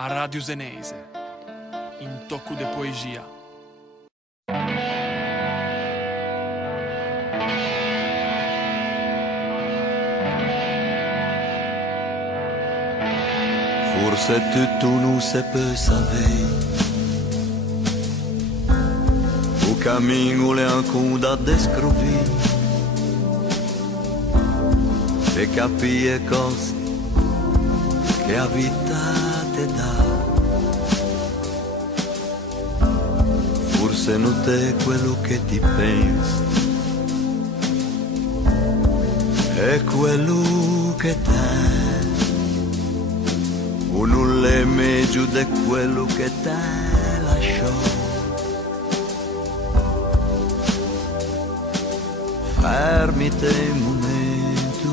a Radio Zeneise, in tocco de poesia. Forse tutto non si può sapere, o cammino le ancora da descrovare, per capire cose che la vita ti dà. Forse non è quello che ti pensi, è quello che t'è. O non è meglio di quello che te lasciò. Fermite un momento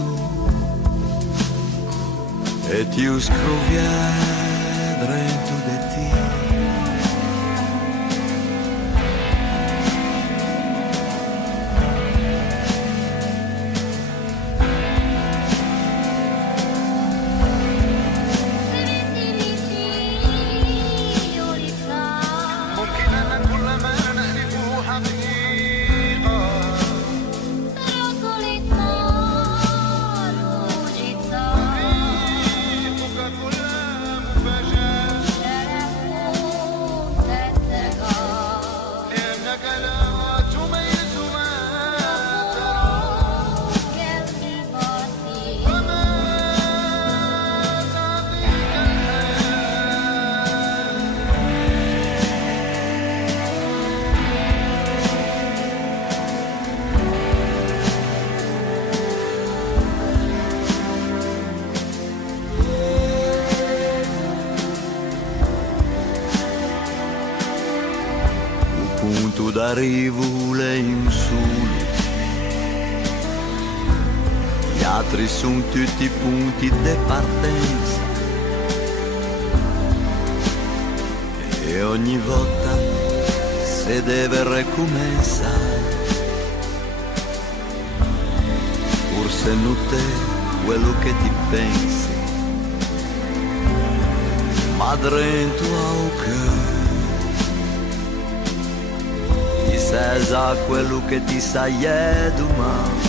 e ti scroviere dentro di te. Punto d'arrivo lei in solo, gli altri sono tutti punti di partenza e ogni volta si deve ricominciare. Forse non è quello che ti pensi, ma dentro al cuore sa quello che ti sai è domani.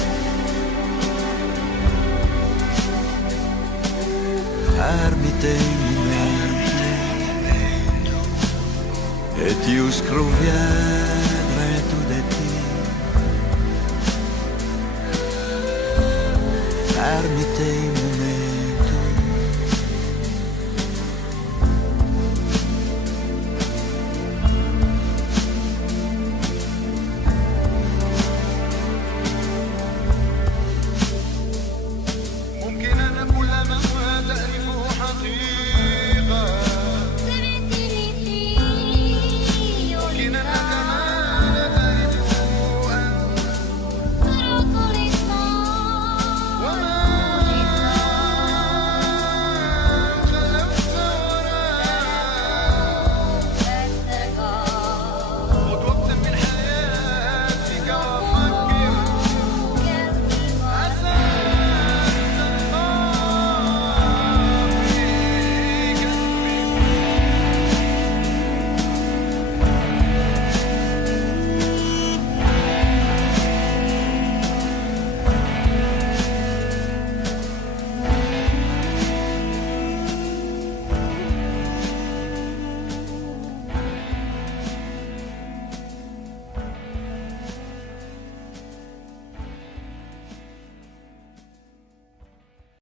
Fermite un momento e ti scroviere tu di te. Fermite un